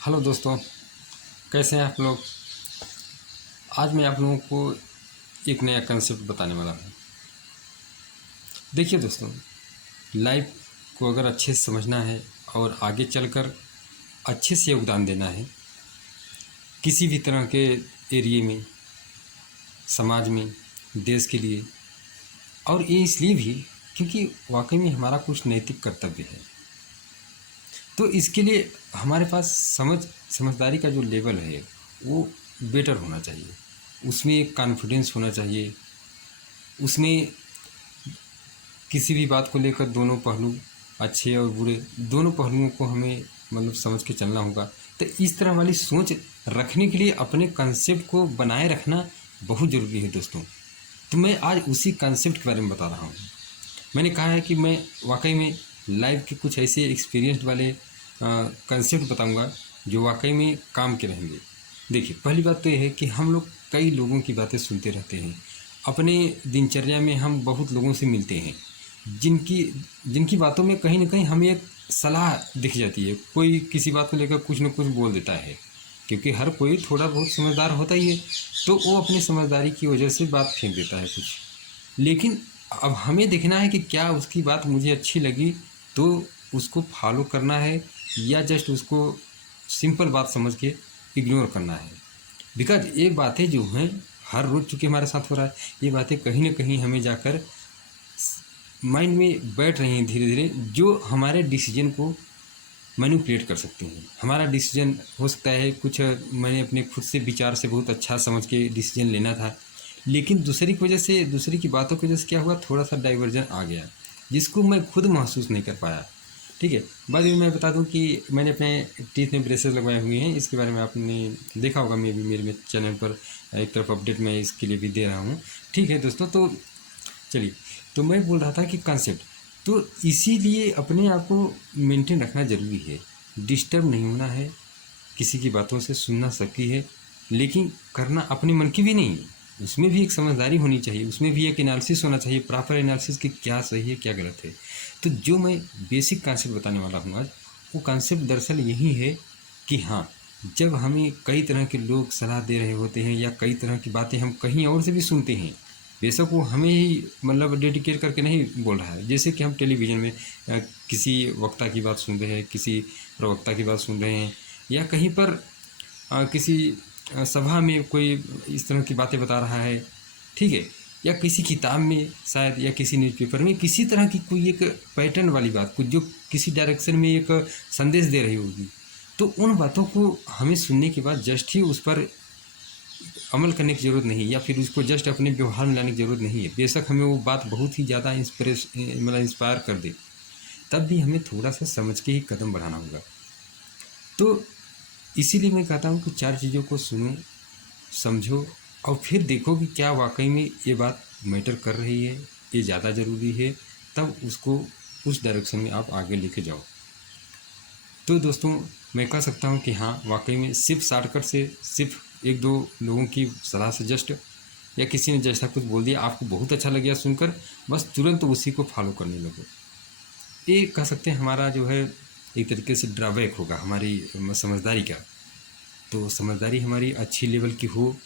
Hello दोस्तों, कैसे हैं आप लोग। आज मैं आप लोगों को एक नया कंसेप्ट बताने वाला हूँ। देखिए दोस्तों, लाइफ को अगर अच्छे से समझना है और आगे चलकर अच्छे से योगदान देना है किसी भी तरह के एरिए में, समाज में, देश के लिए, और ये इसलिए भी क्योंकि वाकई में हमारा कुछ नैतिक कर्तव्य है। तो इसके लिए हमारे पास समझदारी का जो लेवल है वो बेटर होना चाहिए। उसमें एक कॉन्फिडेंस होना चाहिए। उसमें किसी भी बात को लेकर दोनों पहलू, अच्छे और बुरे, दोनों पहलुओं को हमें समझ के चलना होगा। तो इस तरह वाली सोच रखने के लिए अपने कंसेप्ट को बनाए रखना बहुत ज़रूरी है दोस्तों। तो मैं आज उसी कंसेप्ट के बारे में बता रहा हूँ। मैंने कहा है कि मैं वाकई में लाइफ के कुछ ऐसे एक्सपीरियंस वाले कंसेप्ट बताऊँगा जो वाकई में काम के रहेंगे। देखिए, पहली बात तो ये है कि हम लोग कई लोगों की बातें सुनते रहते हैं। अपने दिनचर्या में हम बहुत लोगों से मिलते हैं जिनकी जिनकी बातों में कहीं ना कहीं हमें एक सलाह दिख जाती है। कोई किसी बात को लेकर कुछ न कुछ बोल देता है, क्योंकि हर कोई थोड़ा बहुत समझदार होता ही है, तो वो अपनी समझदारी की वजह से बात फेंक देता है कुछ। लेकिन अब हमें देखना है कि क्या उसकी बात मुझे अच्छी लगी तो उसको फॉलो करना है, या जस्ट उसको सिंपल बात समझ के इग्नोर करना है। बिकॉज ये बातें जो हैं हर रोज़ चूँकि हमारे साथ हो रहा है, ये बातें कहीं ना कहीं हमें जाकर माइंड में बैठ रही हैं धीरे धीरे, जो हमारे डिसीजन को मैनिपुलेट कर सकती हैं। हमारा डिसीजन हो सकता है कुछ मैंने अपने खुद से विचार से बहुत अच्छा समझ के डिसीजन लेना था, लेकिन दूसरी की वजह से, दूसरी की बातों की वजह से क्या हुआ, थोड़ा सा डाइवर्जन आ गया जिसको मैं खुद महसूस नहीं कर पाया। ठीक है, बाद में मैं बता दूं कि मैंने अपने टीथ में ब्रेसेस लगवाए हुए हैं। इसके बारे में आपने देखा होगा, मैं भी मेरे चैनल पर एक तरफ अपडेट मैं इसके लिए भी दे रहा हूँ। ठीक है दोस्तों, तो चलिए, तो मैं बोल रहा था कि कंसेप्ट, तो इसीलिए अपने आप को मेंटेन रखना ज़रूरी है। डिस्टर्ब नहीं होना है, किसी की बातों से सुनना सबकी है, लेकिन करना अपने मन की भी नहीं है। उसमें भी एक समझदारी होनी चाहिए, उसमें भी एक एनालिसिस होना चाहिए, प्रॉपर एनालिसिस कि क्या सही है क्या गलत है। तो जो मैं बेसिक कॉन्सेप्ट बताने वाला हूँ आज, वो कॉन्सेप्ट दरअसल यही है कि हाँ, जब हमें कई तरह के लोग सलाह दे रहे होते हैं या कई तरह की बातें हम कहीं और से भी सुनते हैं, बेशक वो हमें ही डेडिकेट करके नहीं बोल रहा है। जैसे कि हम टेलीविज़न में किसी वक्ता की बात सुन रहे हैं, किसी प्रवक्ता की बात सुन रहे हैं, या कहीं पर किसी सभा में कोई इस तरह की बातें बता रहा है, ठीक है, या किसी किताब में शायद, या किसी न्यूज़पेपर में किसी तरह की कोई एक पैटर्न वाली बात, कुछ जो किसी डायरेक्शन में एक संदेश दे रही होगी, तो उन बातों को हमें सुनने के बाद जस्ट ही उस पर अमल करने की ज़रूरत नहीं, या फिर उसको जस्ट अपने व्यवहार में लाने की ज़रूरत नहीं है। बेशक हमें वो बात बहुत ही ज़्यादा इंस्पायर कर दे, तब भी हमें थोड़ा सा समझ के ही कदम बढ़ाना होगा। तो इसीलिए मैं कहता हूँ कि चार चीज़ों को सुनो, समझो, और फिर देखो कि क्या वाकई में ये बात मैटर कर रही है, ये ज़्यादा ज़रूरी है, तब उसको उस डायरेक्शन में आप आगे लेके जाओ। तो दोस्तों, मैं कह सकता हूँ कि हाँ, वाकई में सिर्फ शॉर्टकट से, सिर्फ एक दो लोगों की सलाह से जस्ट, या किसी ने जैसा कुछ बोल दिया आपको बहुत अच्छा लग गया सुनकर, बस तुरंत उसी को फॉलो करने लगो। ये कह सकते हैं हमारा जो है एक तरीके से ड्रॉबैक होगा हमारी समझदारी का। तो समझदारी हमारी अच्छी लेवल की हो,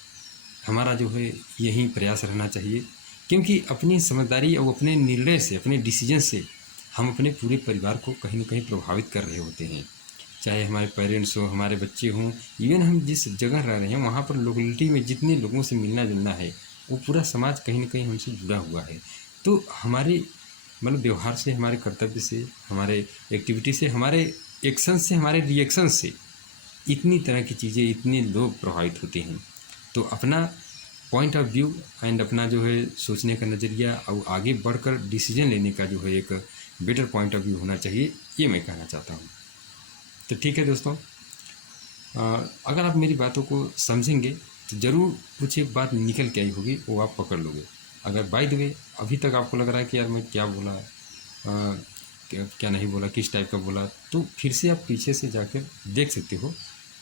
हमारा जो है यही प्रयास रहना चाहिए, क्योंकि अपनी समझदारी और अपने निर्णय से, अपने डिसीजन से हम अपने पूरे परिवार को कहीं ना कहीं प्रभावित कर रहे होते हैं। चाहे हमारे पेरेंट्स हो, हमारे बच्चे हों, इवन हम जिस जगह रह रहे हैं वहाँ पर लोकेलिटी में जितने लोगों से मिलना जुलना है, वो पूरा समाज कहीं ना कहीं हमसे जुड़ा हुआ है। तो हमारे व्यवहार से, हमारे कर्तव्य से, हमारे एक्टिविटी से, हमारे एक्शन से, हमारे रिएक्शन से इतनी तरह की चीज़ें, इतने लोग प्रभावित होते हैं। तो अपना पॉइंट ऑफ व्यू एंड अपना जो है सोचने का नज़रिया और आगे बढ़कर डिसीजन लेने का जो है एक बेटर पॉइंट ऑफ व्यू होना चाहिए, ये मैं कहना चाहता हूँ। तो ठीक है दोस्तों, अगर आप मेरी बातों को समझेंगे तो ज़रूर कुछ एक बात निकल के आई होगी, वो आप पकड़ लोगे। अगर बाय द वे अभी तक आपको लग रहा है कि यार मैं क्या बोला, क्या नहीं बोला, किस टाइप का बोला, तो फिर से आप पीछे से जाकर देख सकते हो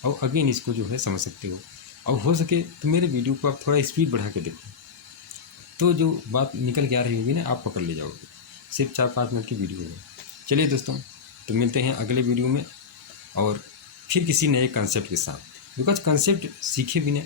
और अगेन इसको जो है समझ सकते हो। और हो सके तो मेरे वीडियो को आप थोड़ा स्पीड बढ़ा के देखो, तो जो बात निकल के आ रही होगी ना, आप पकड़ ले जाओगे। सिर्फ 4-5 मिनट की वीडियो है। चलिए दोस्तों, तो मिलते हैं अगले वीडियो में, और फिर किसी नए कंसेप्ट के साथ, बिकॉज कंसेप्ट सीखे बिना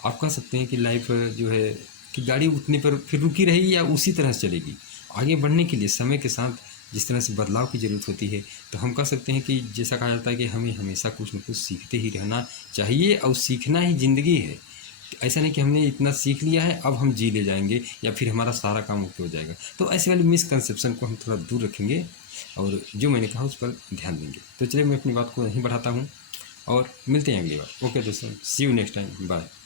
आप कह सकते हैं कि लाइफ जो है कि गाड़ी उतने पर फिर रुकी रहेगी या उसी तरह से चलेगी। आगे बढ़ने के लिए समय के साथ जिस तरह से बदलाव की ज़रूरत होती है, तो हम कह सकते हैं कि जैसा कहा जाता है कि हमें हमेशा कुछ न कुछ सीखते ही रहना चाहिए, और सीखना ही ज़िंदगी है। ऐसा नहीं कि हमने इतना सीख लिया है अब हम जी ले जाएंगे या फिर हमारा सारा काम ओके हो जाएगा। तो ऐसे वाले मिसकंसेप्शन को हम थोड़ा दूर रखेंगे और जो मैंने कहा उस पर ध्यान देंगे। तो चलिए मैं अपनी बात को यहीं बढ़ाता हूँ और मिलते हैं अगली बार। ओके दोस्तों, सी यू नेक्स्ट टाइम, बाय।